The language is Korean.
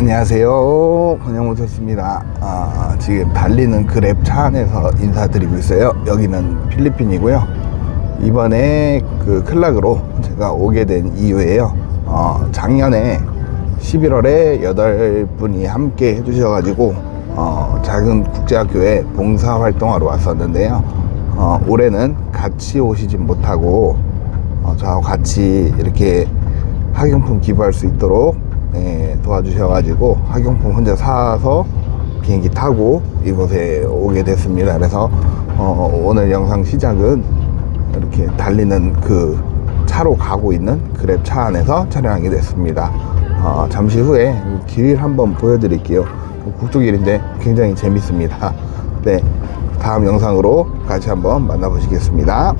안녕하세요, 권영모터스입니다. 지금 달리는 그랩 차 안에서 인사드리고 있어요. 여기는 필리핀이고요. 이번에 그 클락으로 제가 오게 된 이유예요. 작년에 11월에 8분이 함께 해주셔가지고 작은 국제학교에 봉사활동하러 왔었는데요. 올해는 같이 오시진 못하고 저하고 같이 이렇게 학용품 기부할 수 있도록 도와주셔가지고 학용품 혼자 사서 비행기 타고 이곳에 오게 됐습니다. 그래서 오늘 영상 시작은 이렇게 달리는 그 차로 가고 있는 그랩 차 안에서 촬영하게 됐습니다. 잠시 후에 길 한번 보여드릴게요. 국도길인데 굉장히 재밌습니다. 네, 다음 영상으로 같이 한번 만나보시겠습니다.